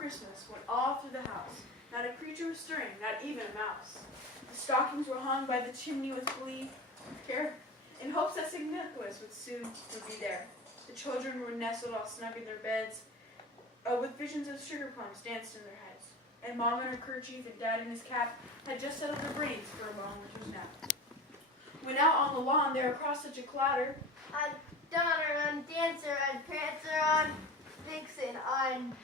Christmas went all through the house. Not a creature was stirring, not even a mouse. The stockings were hung by the chimney with care, in hopes that St. Nicholas would be there. The children were nestled all snug in their beds, with visions of sugar plums danced in their heads. And Mom in her kerchief and Dad in his cap had just settled their brains for a long winter's nap. When out on the lawn there across such a clatter, on Donner, on Dancer, on Prancer, on Vixen, on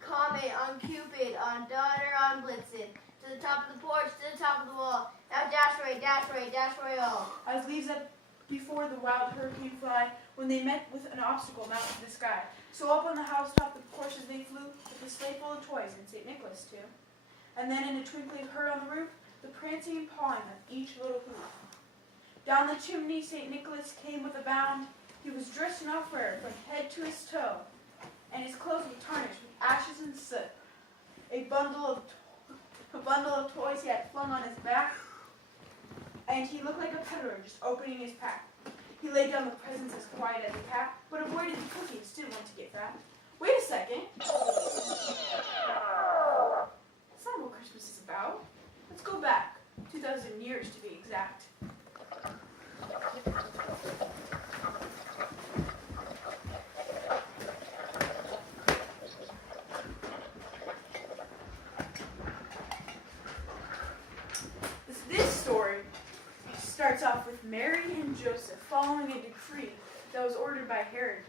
Comet, on Cupid, on Donner, on Blitzen, to the top of the porch, to the top of the wall. Now dash away all. as leaves up before the wild hurricane fly, when they met with an obstacle mounted to the sky. So up on the housetop the porches they flew, with a sleigh full of toys, and St. Nicholas too. And then in a twinkling heard on the roof the prancing and pawing of each little hoof. Down the chimney St. Nicholas came with a bound. He was dressed in fur from head to his toe, and his clothes were tarnished with ashes and soot. A bundle of toys he had flung on his back, and he looked like a peddler just opening his pack. He laid down the presents as quiet as a cat, but avoided the cookies, didn't want to get fat. Wait a second. That's not what Christmas is about. Let's go back 2,000 years to be exact. This story starts off with Mary and Joseph following a decree that was ordered by Herod.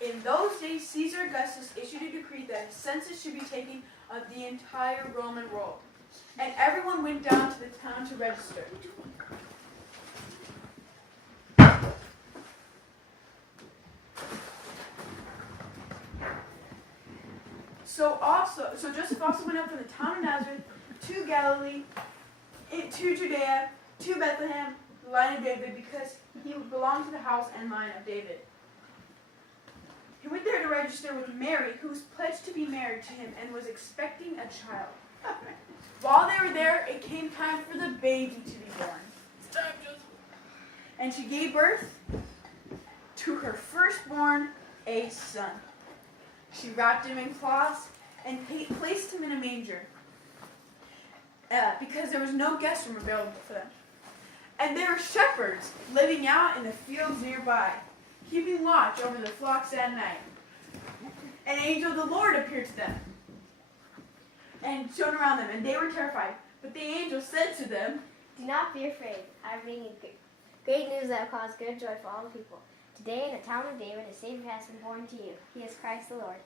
In those days, Caesar Augustus issued a decree that a census should be taken of the entire Roman world, and everyone went down to the town to register. So Joseph also went up from the town of Nazareth to Galilee, to Judea, to Bethlehem, the line of David, because he belonged to the house and line of David. He went there to register with Mary, who was pledged to be married to him and was expecting a child. While they were there, it came time for the baby to be born. It's time, Joseph. And she gave birth to her firstborn, a son. She wrapped him in cloths and placed him in a manger, because there was no guest room available for them. And there were shepherds living out in the fields nearby, keeping watch over the flocks at night. An angel of the Lord appeared to them and shone around them, and they were terrified. But the angel said to them, Do not be afraid. I bring you great news that will cause great joy for all the people. Today in the town of David, a Savior has been born to you. He is Christ the Lord.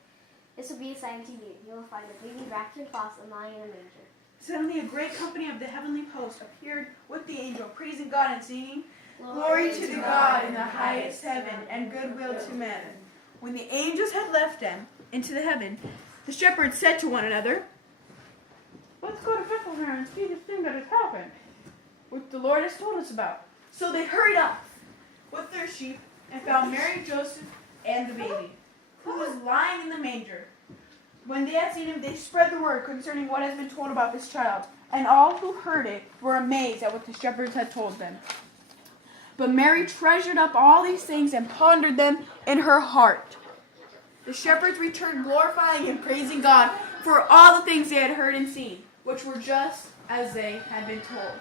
This will be a sign to you. You will find a baby wrapped in cloths and lying in a manger. Suddenly a great company of the heavenly host appeared with the angel, praising God and singing, Glory to the God in the highest heaven, and goodwill to men. When the angels had left them into the heaven, the shepherds said to one another, Let's go to Bethlehem and see this thing that has happened, which the Lord has told us about. So they hurried off with their sheep and found Mary, Joseph, and the baby, who was lying in the manger. When they had seen him, they spread the word concerning what has been told about this child, and all who heard it were amazed at what the shepherds had told them. But Mary treasured up all these things and pondered them in her heart. The shepherds returned glorifying and praising God for all the things they had heard and seen, which were just as they had been told.